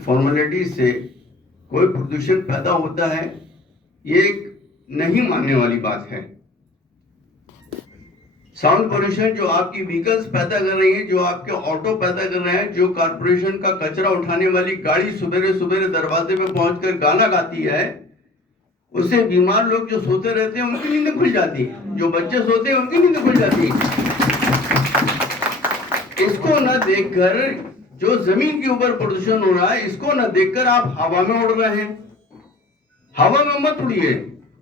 Formality से कोई प्रदूषण पैदा होता है, ये एक नहीं मानने वाली बात है। साउंड पोल्यूशन जो आपकी व्हीकल्स पैदा कर रही है, जो आपके ऑटो पैदा कर रहे हैं, जो कारपोरेशन का कचरा उठाने वाली गाड़ी सुबेरे सुबेरे दरवाजे पे पहुंचकर गाना गाती है, उससे बीमार लोग जो सोते रहते हैं उनकी नींद खुल जाती है, जो बच्चे सोते हैं उनकी नींद खुल जाती है। इसको न देखकर जो जमीन के ऊपर प्रदूषण हो रहा है, इसको न देखकर आप हवा में उड़ रहे हैं। हवा में मत उड़िए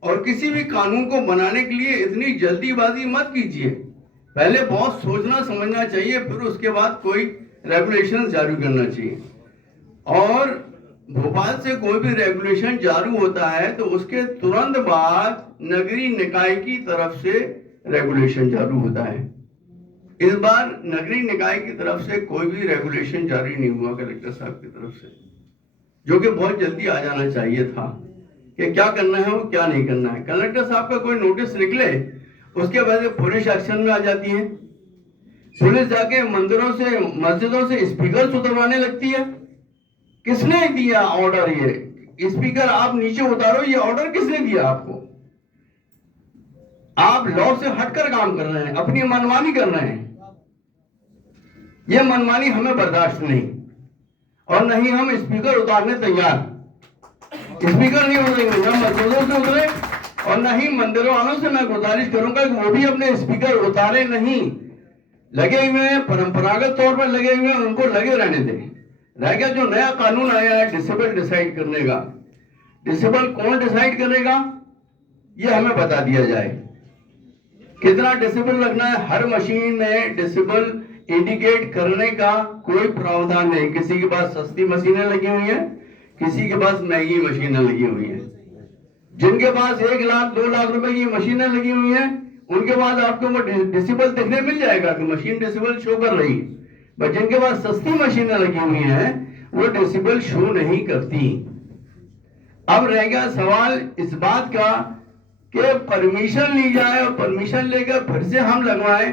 और किसी भी कानून को बनाने के लिए इतनी जल्दीबाजी मत कीजिए। पहले बहुत सोचना समझना चाहिए, फिर उसके बाद कोई रेगुलेशन जारी करना चाहिए। और भोपाल से कोई भी रेगुलेशन जारी होता है तो उसके तुरंत बाद नगरीय निकाय की तरफ से रेगुलेशन जारी होता है। इस बार नगरीय निकाय की तरफ से कोई भी रेगुलेशन जारी नहीं हुआ कलेक्टर साहब की तरफ से, जो कि बहुत जल्दी आ जाना चाहिए था कि क्या करना है और क्या नहीं करना है। कलेक्टर साहब का कोई नोटिस निकले, उसके बाद पुलिस एक्शन में आ जाती है। पुलिस जाके मंदिरों से मस्जिदों से स्पीकर उतरवाने लगती है। किसने दिया ऑर्डर? ये स्पीकर आप नीचे उतारो, ये ऑर्डर किसने दिया आपको? आप लॉ से हटकर काम कर रहे हैं, अपनी मनमानी कर रहे हैं। ये मनमानी हमें बर्दाश्त नहीं, और नहीं हम स्पीकर उतारने तैयार। स्पीकर नहीं उतरेंगे, न मस्जिदों से उतरे और न ही मंदिरों वालों से मैं गुजारिश करूंगा कि वो भी अपने स्पीकर उतारे नहीं। लगे हुए हैं, परंपरागत तौर पर लगे हुए हैं, उनको लगे रहने दें। रह गया जो नया कानून आया है डिसेबल डिसाइड करने का, डिसेबल कौन डिसाइड करेगा ये हमें बता दिया जाए। कितना डिसेबल लगना है, हर मशीन में डिसेबल इंडिकेट करने का कोई प्रावधान नहीं। किसी के पास सस्ती मशीनें लगी हुई हैं, किसी के पास महंगी मशीनें लगी हुई हैं। जिनके पास 1 लाख 2 लाख रुपए की मशीनें लगी हुई हैं, उनके पास आपको वो डिसेबल देखने मिल जाएगा कि मशीन डिसेबल शो कर रही है। बट जिनके पास सस्ती मशीनें लगी हुई हैं, वो डिसेबल शो नहीं करती। अब रह गया सवाल इस बात का कि परमिशन ली जाए और परमिशन लेकर फिर से हम लगवाएं,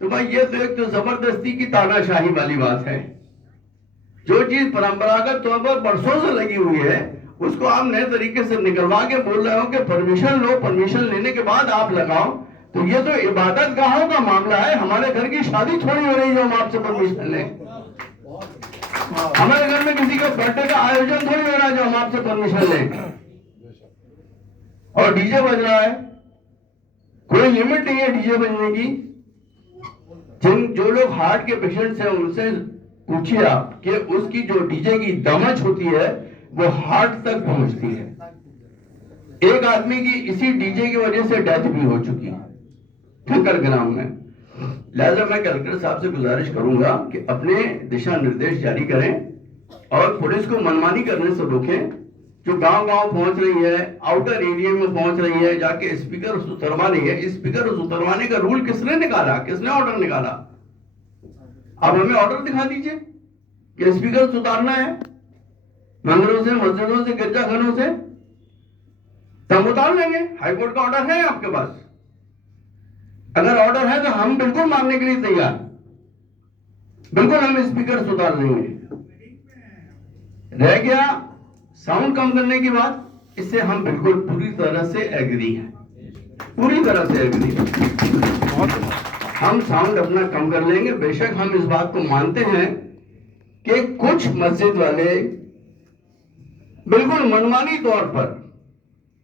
तो भाई ये तो एक तो जबरदस्ती की तानाशाही वाली बात है। जो चीज परंपरागत तौर पर बरसों से लगी हुई है, उसको आप नए तरीके से निकलवा के बोल रहे हो कि परमिशन लो, परमिशन लेने के बाद आप लगाओ। तो ये तो इबादत गाहों का मामला है। हमारे घर की शादी थोड़ी हो रही है जो हम आपसे परमिशन लें। हमारे घर में किसी का बर्थडे का आयोजन थोड़ी हो रहा है जो हम आपसे परमिशन लें। और डीजे बज रहा है, कोई लिमिट नहीं है डीजे बजने की। जो लोग हार्ट के पेशेंट्स हैं उनसे पूछिए आप कि उसकी जो डीजे की दमच होती है वो हार्ट तक पहुंचती है। एक आदमी की इसी डीजे की वजह से डेथ भी हो चुकी है ठक्कर ग्राम में। लिहाजा मैं कलेक्टर साहब से गुजारिश करूंगा कि अपने दिशा निर्देश जारी करें और पुलिस को मनमानी करने से रोकें। जो गांव-गांव पहुंच रही है, आउटर एरिया में पहुंच रही है, जाके स्पीकर उतरवा रही है। स्पीकर उतरवाने का रूल किसने निकाला? किसने ऑर्डर निकाला? आप हमें ऑर्डर दिखा दीजिए कि स्पीकर उतारना है मंदिरों से, मस्जिदों से, गिरजाघरों से, तब उतार लेंगे। हाईकोर्ट का ऑर्डर है आपके पास? अगर ऑर्डर है तो हम बिल्कुल मानने के लिए तैयार, बिल्कुल हम स्पीकर उतार लेंगे। रह गया साउंड कम करने की बात, इससे हम बिल्कुल पूरी तरह से एग्री हैं, पूरी तरह से एग्री। हम साउंड अपना कम कर लेंगे। बेशक हम इस बात को मानते हैं कि कुछ मस्जिद वाले बिल्कुल मनमानी तौर पर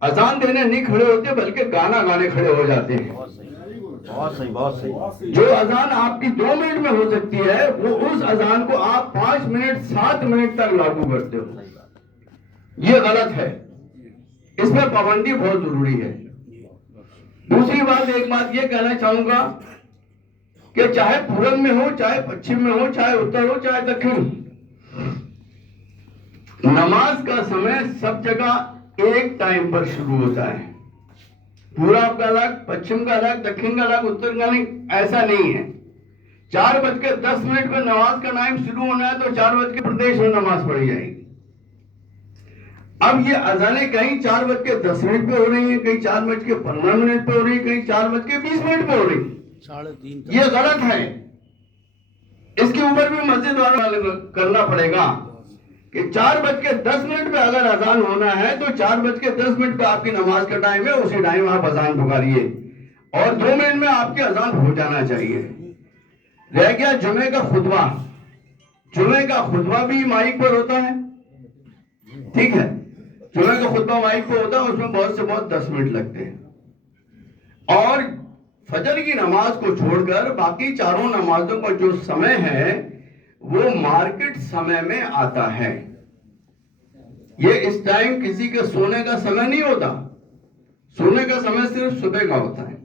अजान देने नहीं खड़े होते, बल्कि गाना गाने खड़े हो जाते हैं। बहुत सही, बहुत सही। जो अजान आपकी 2 मिनट में हो सकती है, वो उस अजान को आप 5 मिनट 7 मिनट तक लागू करते हो। ये गलत है, इसमें पाबंदी बहुत जरूरी है। दूसरी बात, एक बात ये कहना चाहूंगा कि चाहे पूरब में हो, चाहे पश्चिम में हो, चाहे उत्तर हो, चाहे दक्षिण, नमाज का समय सब जगह एक टाइम पर शुरू होता है। पूरब का अलग, पश्चिम का अलग, दक्षिण का अलग, उत्तर का अलग, ऐसा नहीं है। 4:10 पर नमाज का टाइम शुरू होना है तो 4 प्रदेश में नमाज पढ़ी जाएगी। अब ये अजाने कहीं 4:10 पे हो रही है, कहीं 4:15 पे हो रही है, कहीं 4:20 पे हो रही है। 3:30 ये गलत है। इसके ऊपर भी मस्जिद वालों को करना पड़ेगा कि 4:10 पे अगर अजान होना है तो 4:10 पे आपकी नमाज का टाइम है, उसी टाइम आप अजान पुकारिए और 2 मिनट में आपकी अजान हो जाना चाहिए। रह गया जुमे का खुतबा। जुमे का खुतबा भी माइक पर होता है, ठीक है। जुमे का खुतबा माइक पर होता है, उसमें बहुत से बहुत 10 मिनट लगते हैं। और फजर की नमाज को छोड़कर बाकी चारों नमाजों का जो समय है वो मार्केट समय में आता है। ये इस टाइम किसी के सोने का समय नहीं होता, सोने का समय सिर्फ सुबह का होता है।